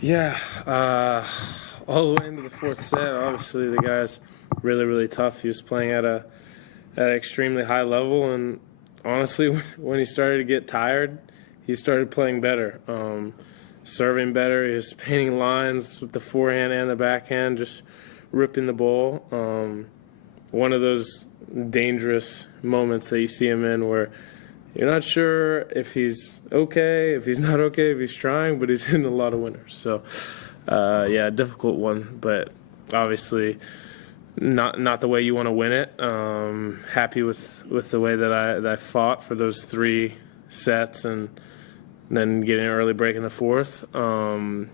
Yeah, all the way into the fourth set. Obviously, the guy's really, really tough. He was playing at an extremely high level, and honestly, when he started to get tired, he started playing better, serving better. He was painting lines with the forehand and the backhand, just ripping the ball. One of those dangerous moments that you see him in where you're not sure if he's okay, if he's not okay, if he's trying, but he's hitting a lot of winners. So, yeah, difficult one, but obviously not the way you want to win it. Happy with the way that I fought for those 3 sets and then getting an early break in the fourth. But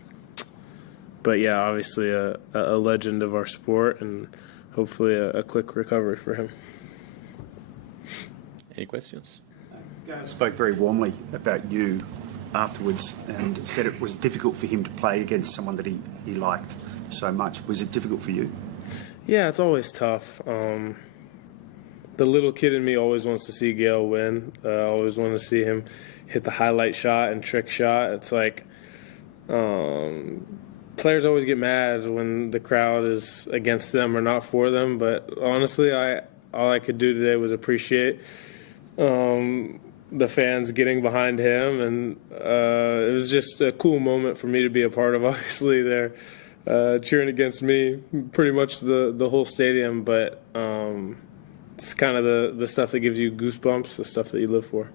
yeah, obviously a legend of our sport, and hopefully a quick recovery for him. Any questions? Gaël spoke very warmly about you afterwards and said it was difficult for him to play against someone that he liked so much. Was it difficult for you? Yeah, it's always tough. The little kid in me always wants to see Gaël win. I always want to see him hit the highlight shot and trick shot. It's like players always get mad when the crowd is against them or not for them. But honestly, all I could do today was appreciate the fans getting behind him, and it was just a cool moment for me to be a part of. Obviously, they're cheering against me, pretty much the whole stadium, but it's kind of the stuff that gives you goosebumps, the stuff that you live for.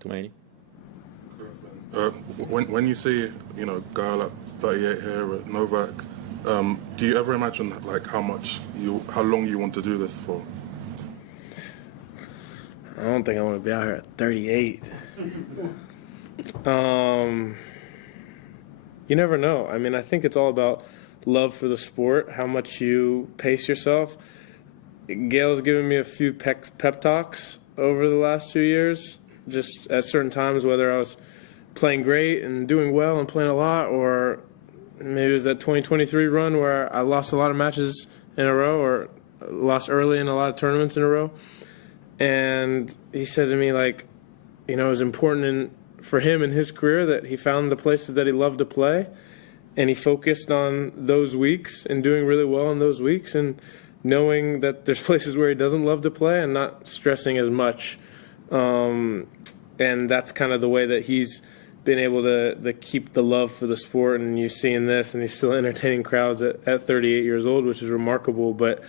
Tumaini? When you see, Gaël at 38 here at Novak, do you ever imagine like how long you want to do this for? I don't think I want to be out here at 38. You never know. I mean, I think it's all about love for the sport, how much you pace yourself. Gail's given me a few pep talks over the last 2 years, just at certain times, whether I was playing great and doing well and playing a lot, or maybe it was that 2023 run where I lost a lot of matches in a row or lost early in a lot of tournaments in a row. And he said to me, like, it was important for him in his career that he found the places that he loved to play, and he focused on those weeks and doing really well in those weeks, and knowing that there's places where he doesn't love to play and not stressing as much. And that's kind of the way that he's been able to keep the love for the sport. And you're seeing this, and he's still entertaining crowds at 38 years old, which is remarkable. But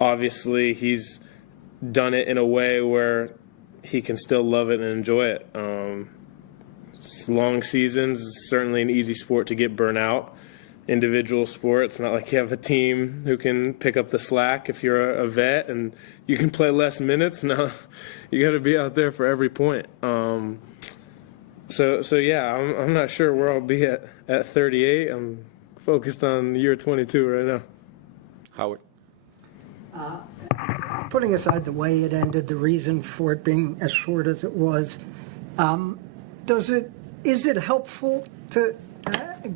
obviously he's done it in a way where he can still love it and enjoy it. Long seasons is certainly an easy sport to get burnt out. Individual sport, it's not like you have a team who can pick up the slack if you're a vet and you can play less minutes. No, you got to be out there for every point. So yeah, I'm not sure where I'll be at 38. I'm focused on year 22 right now. Howard? Putting aside the way it ended, the reason for it being as short as it was, is it helpful to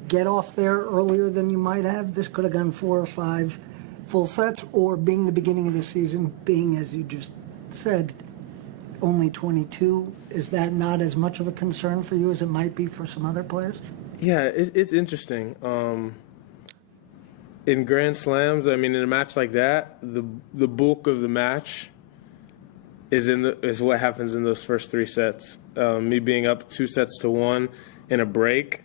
get off there earlier than you might have? This could have gone 4 or 5 full sets, or being the beginning of the season, being, as you just said, only 22. Is that not as much of a concern for you as it might be for some other players? Yeah, it's interesting. In Grand Slams, I mean, in a match like that, the bulk of the match is what happens in those first 3 sets. Me being up 2-1 in a break,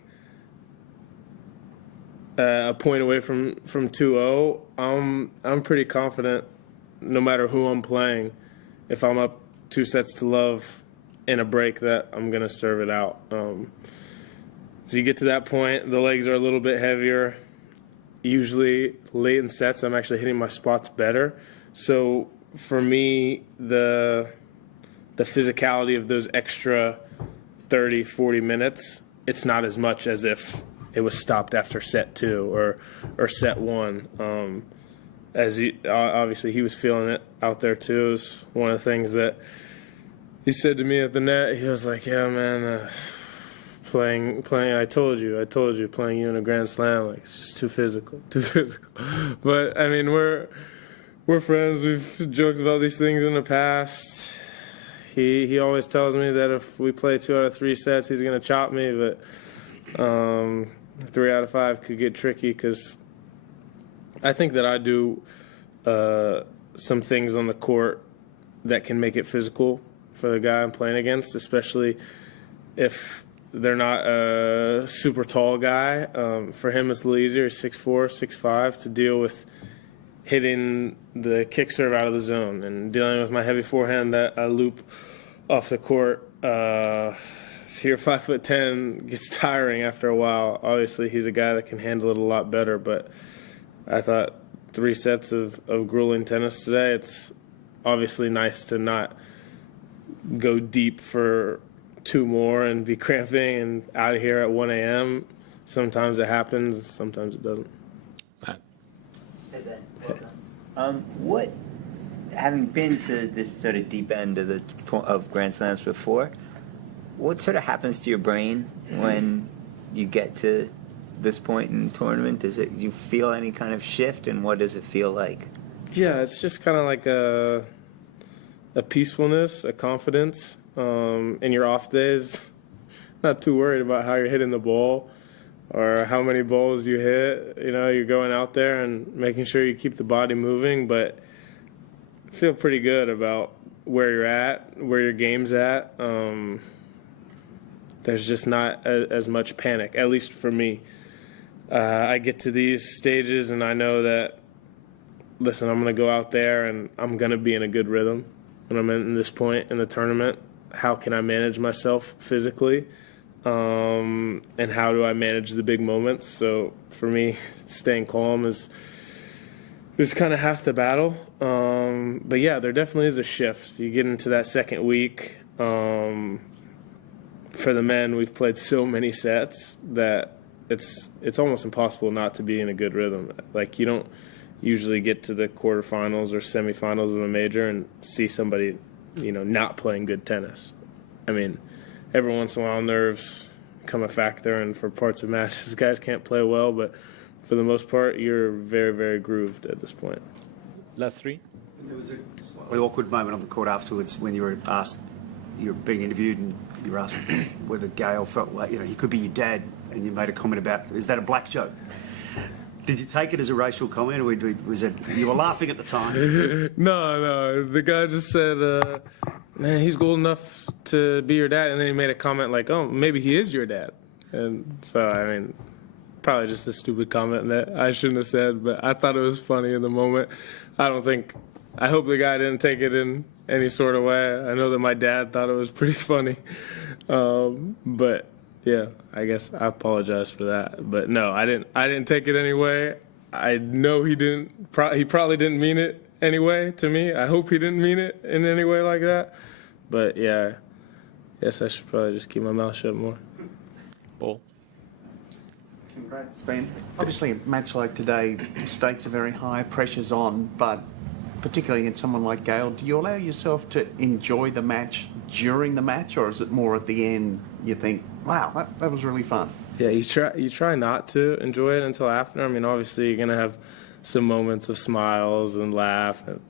a point away from 2-0, I'm pretty confident no matter who I'm playing, if I'm up 2-0 in a break, that I'm going to serve it out. So you get to that point, the legs are a little bit heavier. Usually late in sets, I'm actually hitting my spots better. So for me, the physicality of those extra 30, 40 minutes, it's not as much as if it was stopped after set 2 or set 1. Obviously he was feeling it out there too. It was one of the things that he said to me at the net. He was like, yeah, man, playing, I told you, playing you in a Grand Slam, like, it's just too physical. But I mean, we're friends. We've joked about these things in the past. He always tells me that if we play 2 out of 3 sets, he's going to chop me. But 3 out of 5 could get tricky because I think that I do some things on the court that can make it physical for the guy I'm playing against, especially if they're not a super tall guy. For him, it's a little easier. He's 6'4", 6'5", to deal with hitting the kick serve out of the zone and dealing with my heavy forehand that I loop off the court. If you're 5'10", gets tiring after a while. Obviously, he's a guy that can handle it a lot better, but I thought 3 sets of grueling tennis today. It's obviously nice to not go deep for 2 more and be cramping and out of here at 1 a.m. Sometimes it happens, sometimes it doesn't. Matt. Hey, Ben. What, having been to this sort of deep end of Grand Slams before, what sort of happens to your brain when you get to this point in the tournament? Does it, you feel any kind of shift, and what does it feel like? Yeah, it's just kind of like a peacefulness, a confidence. In your off days, not too worried about how you're hitting the ball or how many balls you hit. You know, you're going out there and making sure you keep the body moving, but feel pretty good about where you're at, where your game's at. There's just not as much panic, at least for me. I get to these stages and I know that, listen, I'm going to go out there and I'm going to be in a good rhythm when I'm in this point in the tournament. How can I manage myself physically? And how do I manage the big moments? So for me, staying calm is kind of half the battle. But yeah, there definitely is a shift. You get into that second week. For the men, we've played so many sets that it's almost impossible not to be in a good rhythm. Like, you don't usually get to the quarterfinals or semifinals of a major and see somebody, you know, not playing good tennis. I mean, every once in a while nerves become a factor, and for parts of matches guys can't play well, but for the most part you're very, very grooved at this point. Last 3. There was a slightly awkward moment on the court afterwards when you were asked, you were being interviewed and you were asked whether Gaël felt like, you know, he could be your dad, and you made a comment about, is that a black joke? Did you take it as a racial comment, or was it, you were laughing at the time? No, the guy just said, man, he's old enough to be your dad, and then he made a comment like, oh, maybe he is your dad. And so, I mean, probably just a stupid comment that I shouldn't have said, but I thought it was funny in the moment. I hope the guy didn't take it in any sort of way. I know that my dad thought it was pretty funny. But yeah, I guess I apologize for that. But no, I didn't take it anyway. I know he didn't. He probably didn't mean it anyway to me. I hope he didn't mean it in any way like that. But yeah, yes, I should probably just keep my mouth shut more. Paul. Congrats, Ben. Obviously, a match like today, stakes are very high, pressure's on, but particularly in someone like Gaël, do you allow yourself to enjoy the match during the match, or is it more at the end you think, wow, that was really fun? Yeah, you try not to enjoy it until after. I mean, obviously you're gonna have some moments of smiles and laugh. And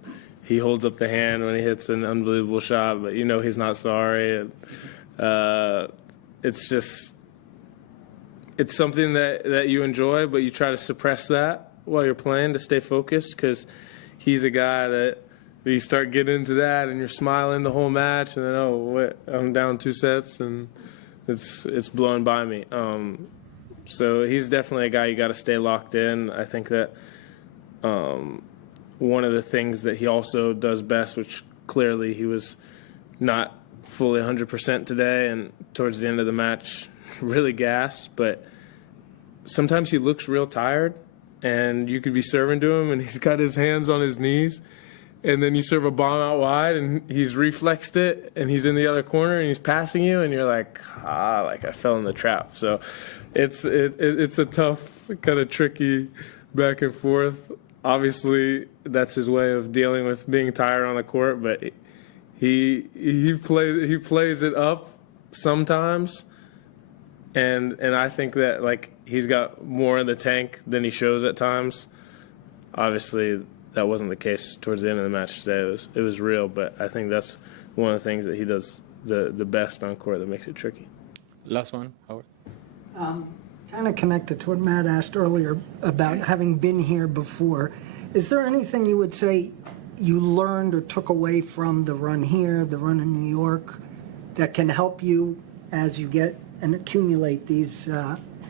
he holds up the hand when he hits an unbelievable shot, but you know he's not sorry. And, it's something that you enjoy, but you try to suppress that while you're playing to stay focused, because he's a guy that you start getting into that and you're smiling the whole match, and then, oh, wait, I'm down 2 sets and it's blowing by me. So he's definitely a guy you got to stay locked in. I think that one of the things that he also does best, which clearly he was not fully 100% today, and towards the end of the match really gassed, but sometimes he looks real tired, and you could be serving to him and he's got his hands on his knees, and then you serve a bomb out wide and he's reflexed it and he's in the other corner and he's passing you, and you're like, like I fell in the trap. So it's a tough, kind of tricky back and forth. Obviously that's his way of dealing with being tired on the court, but he plays it up sometimes, and I think that, like, he's got more in the tank than he shows at times. Obviously, that wasn't the case towards the end of the match today. It was real, but I think that's one of the things that he does the best on court that makes it tricky. Last one, Howard. Kind of connected to what Matt asked earlier about having been here before. Is there anything you would say you learned or took away from the run here, the run in New York, that can help you as you get and accumulate these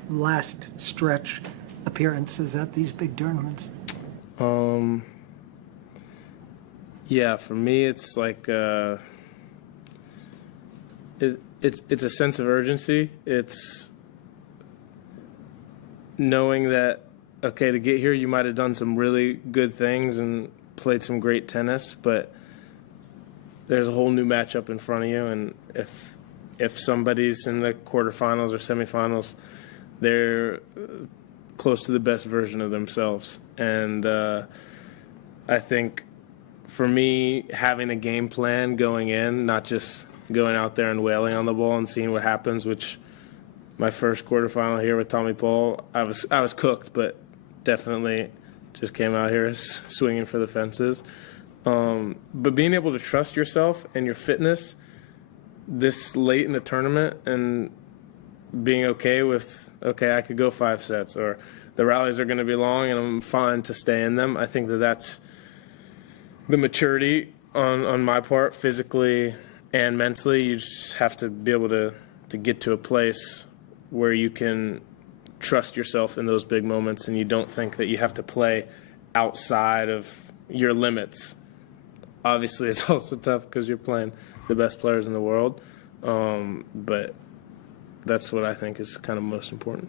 last stretch appearances at these big tournaments? Yeah, for me, it's like it's a sense of urgency. It's knowing that, okay, to get here, you might have done some really good things and played some great tennis, but there's a whole new matchup in front of you, and if somebody's in the quarterfinals or semifinals, they're close to the best version of themselves. And I think for me, having a game plan going in, not just going out there and wailing on the ball and seeing what happens, which my first quarterfinal here with Tommy Paul, I was cooked, but definitely just came out here swinging for the fences. But being able to trust yourself and your fitness this late in the tournament and being okay with, okay, I could go 5 sets, or the rallies are going to be long and I'm fine to stay in them. I think that's the maturity on my part, physically and mentally. You just have to be able to get to a place where you can trust yourself in those big moments and you don't think that you have to play outside of your limits. Obviously, it's also tough because you're playing the best players in the world, but that's what I think is kind of most important.